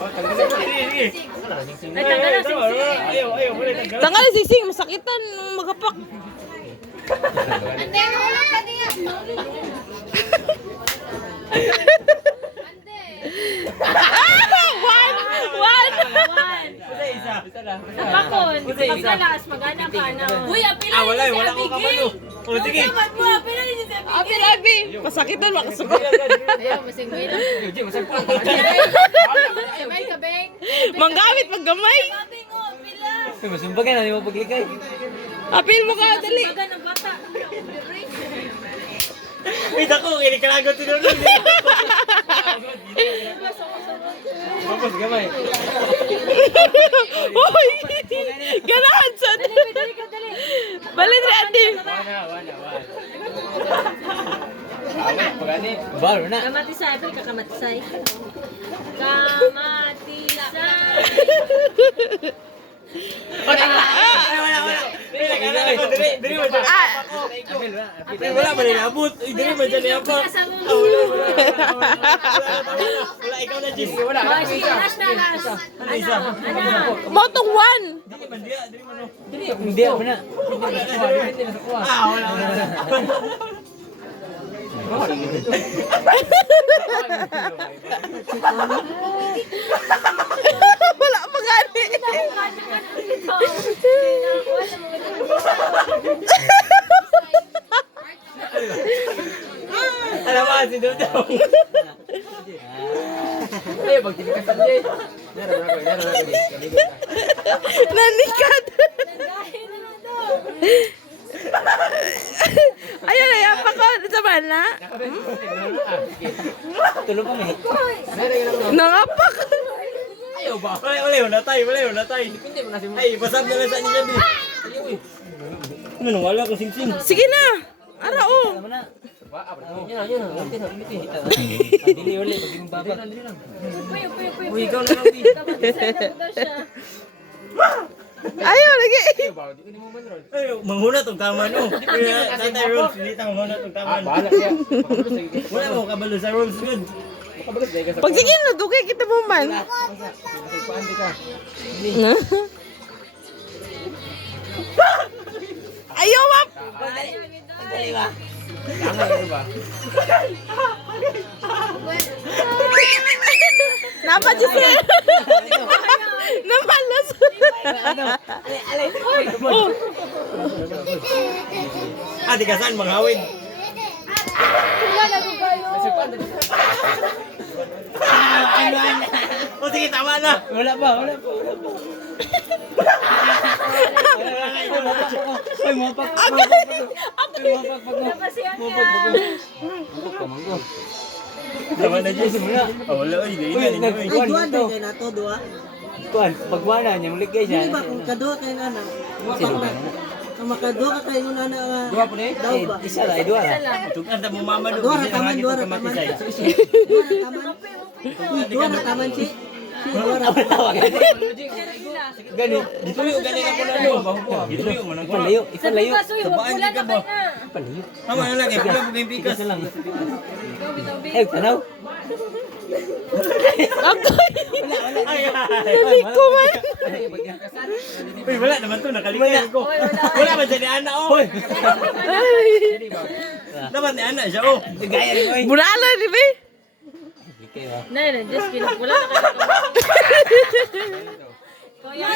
Ay, tanggal na siksik. Tanggal na siksik, masakitan, magapak. Ande, mahulog ka niya. One! Bakon, pagkalas, mag-ana ka na. Uy, apila wala niyo si ko Abigail. kamalo. O, sige. Dapat mo, apila niyo si Abigail. Abi, abi. Masakitan, makasugot. Ayaw, masingway lang. May kabeng. Manggamit, maggamay. Sabi ko, apila. Masumbagan na, di mo paglikay. Apil mo ka, dali. Baga ng bata. Ay, dako, kinikalagot tinulog. Tapos gamay. Uy! Ganahan sa... Dali ka, dali. Balit rin, ate. Baro na. Kamatisay, apil ka kamatisay. Kamatisay. Wala. Wala ba nilabot? Dili ba dyan niya pa? Wala, ikaw na, Jis. Wala. Last na, last. Isa. Motong one. Dili man diya, dili man. Hindi ako na. Wala. Wala pa gani. Alam mo, si Dudong. Ay, pagtilikas sa DJ. Nanikat. Ayun na yan pa ko. Sa bala. Tulong kami. Nangapak. Ayaw ba? Wala, natay. Ay, pasab na lang sa inyo dyan. Ano, wala ko sing-sing. Sige na. Ara oh. Tama na. Yan na. Dili ulit. Pag yung baba. Uy, ikaw na lang, Uy. Ayaw lagi. Ay, manghuna tong kaman, oh. Tatay Rolls, hindi tang manghuna tong kaman. Wala mo kabalo sa Rolls, good. Pag sige na dugay kita mo man. Ayaw map. Napa Giselle? Namalas. Oh. Di ka saan, manghawid. O sige, tama na. Wala pa. Ay, mapak. Tama na, Jess. Wala, oy, di na. Ay, duwan din kayo na to, duwa. Kuan, pagwana niya, muligay siya. Hindi ba kung kadua kayo na na? Sino ba? Kung makadua ka kayo na na Dua po na daw ba? Isa lang, dua lang. Tugan ta mo mama do. Dua na taman, dua na taman. Dua na taman si. Dua na taman. Gani. Dito yung galing ako na do. Dito yung manang Ipalayo, ipalayo. Sabaan di ka ba? Ipalayo. Tama na lang, eh. Pula mo kayong pikas. Pikas na lang. Eh, tanaw. Ay, Dali ko man. Uy, wala naman to, nakalimutan ko. Wala ba dyan ni Ana, oh. Ay. Dapat ni Ana siya, oh. Gaya rin ko eh. Bunala ni be. Ikaw ah. Nay, just kinapula na kayo. Kuya,